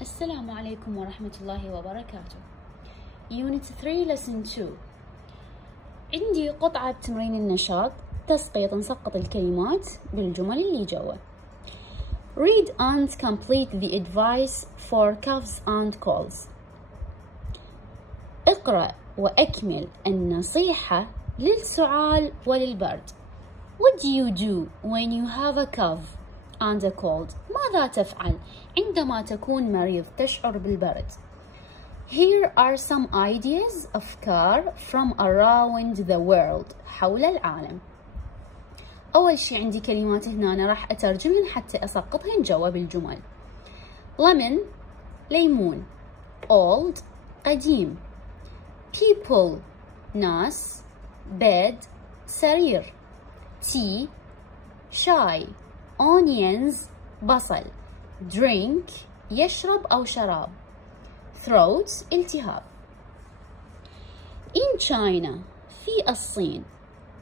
السلام عليكم ورحمة الله وبركاته. Unit 3 Lesson 2. عندي قطعة تمرين النشاط تسقيط نسقط الكلمات بالجمل اللي جوا. Read and complete the advice for coughs and colds. اقرأ وأكمل النصيحة للسعال وللبرد. What do you do when you have a cough and a cold؟ ماذا تفعل عندما تكون مريض تشعر بالبرد؟ Here are some ideas أفكار from around the world حول العالم. أول شي عندي كلمات هنا أنا راح أترجمهن حتى أسقطهن جوا بالجمل. lemon ليمون، old قديم، people ناس، bed سرير، tea شاي، onions بصل، drink يشرب أو شراب، throat التهاب. In China في الصين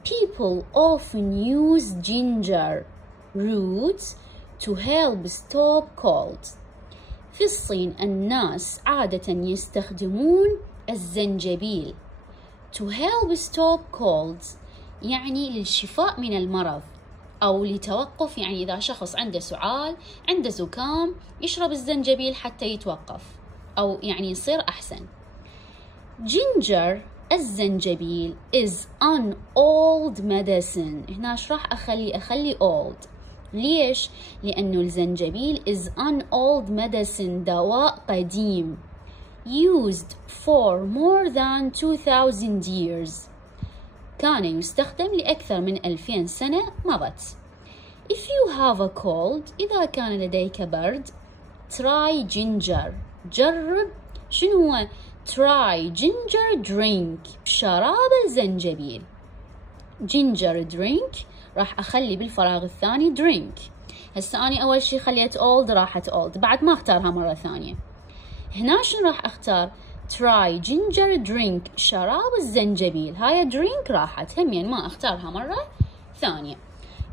people often use ginger roots to help stop colds. في الصين الناس عادة يستخدمون الزنجبيل to help stop colds يعني للشفاء من المرض أو لتوقف، يعني إذا شخص عنده سعال عنده زكام يشرب الزنجبيل حتى يتوقف أو يعني يصير أحسن. ginger الزنجبيل is an old medicine. هنا ايش راح أخلي old. ليش؟ لأنه الزنجبيل is an old medicine دواء قديم used for more than 2000 years. كان يستخدم لأكثر من 2000 سنة مضت. If you have a cold إذا كان لديك برد try ginger جرب شنو هو try ginger drink شراب الزنجبيل. ginger drink راح أخلي بالفراغ الثاني drink. هسه أنا أول شي خليت old راحت old بعد ما اختارها مرة ثانية. هنا شنو راح أختار try ginger drink شراب الزنجبيل. هاي drink راحت همين ما اختارها مرة ثانية.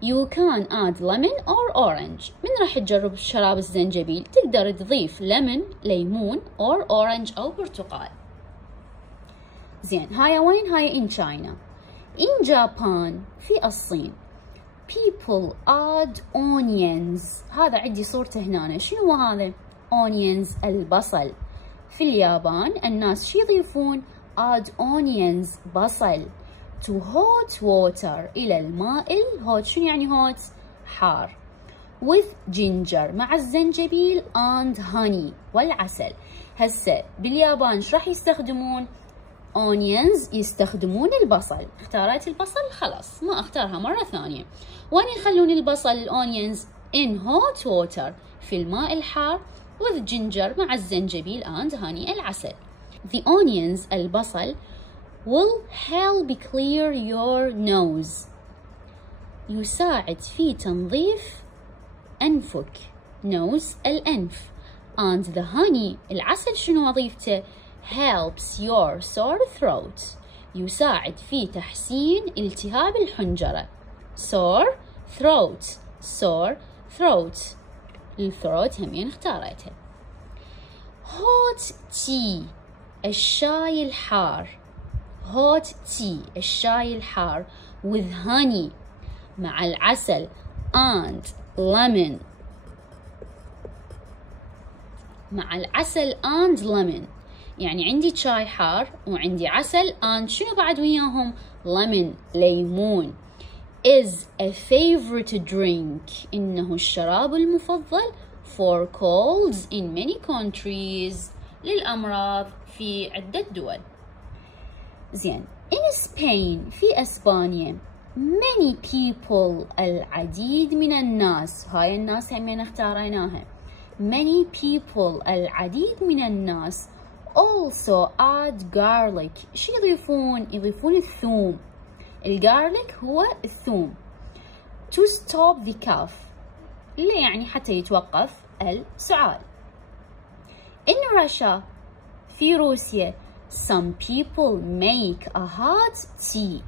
You can add lemon or orange. من راح تجرب شراب الزنجبيل تقدر تضيف lemon ليمون or orange أو برتقال. زين هاي وين؟ هاي in China. In Japan في الصين people add onions. هذا عندي صورته هنا. شنو هذا؟ onions البصل. في اليابان الناس شي يضيفون add onions بصل to hot water إلى الماء hot. شنو يعني hot؟ حار. with ginger مع الزنجبيل and honey والعسل. هسه باليابان ايش راح يستخدمون؟ onions يستخدمون البصل. اختاريت البصل خلاص ما اختارها مرة ثانية. وين يخلون البصل onions in hot water في الماء الحار with ginger مع الزنجبيل and honey العسل. The onions البصل will help clear your nose يساعد في تنظيف أنفك nose الأنف and the honey العسل شنو وظيفته helps your sore throat يساعد في تحسين التهاب الحنجرة sore throat الثروت همين اختاريتها. hot tea الشاي الحار hot tea الشاي الحار with honey مع العسل and lemon مع العسل and lemon يعني عندي شاي حار وعندي عسل and شنو بعد وياهم lemon ليمون is a favorite drink إنه الشراب المفضل for colds in many countries للأمراض في عدة دول. زين in Spain في أسبانيا many people العديد من الناس. هاي الناس همين اختاريناها. many people العديد من الناس also add garlic. شو يضيفون الثوم. الجارليك هو الثوم to stop the cough اللي يعني حتى يتوقف السعال. in Russia في روسيا some people make a hot tea.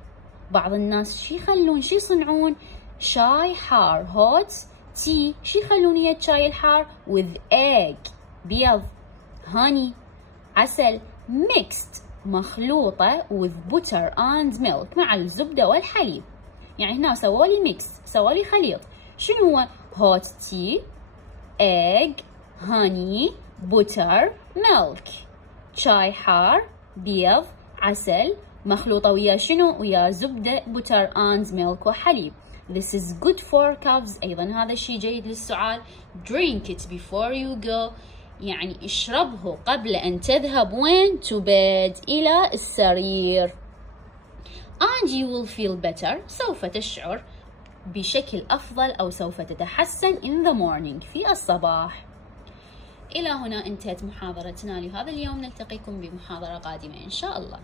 بعض الناس شي يخلون شي يصنعون شاي حار hot tea. شي يخلون هي الشاي الحار with egg بيض honey عسل mixed مخلوطة with butter and milk مع الزبدة والحليب. يعني هنا سووا لي ميكس، سووا لي خليط. شنو هو؟ hot tea egg honey butter milk. شاي حار بيض عسل مخلوطة ويا شنو؟ ويا زبدة butter and milk وحليب. This is good for carbs. أيضا هذا الشيء جيد للسعال. Drink it before you go. يعني اشربه قبل أن تذهب وين؟ to bed إلى السرير. And you will feel better. سوف تشعر بشكل أفضل أو سوف تتحسن in the morning في الصباح. إلى هنا انتهت محاضرتنا لهذا اليوم. نلتقيكم بمحاضرة قادمة إن شاء الله.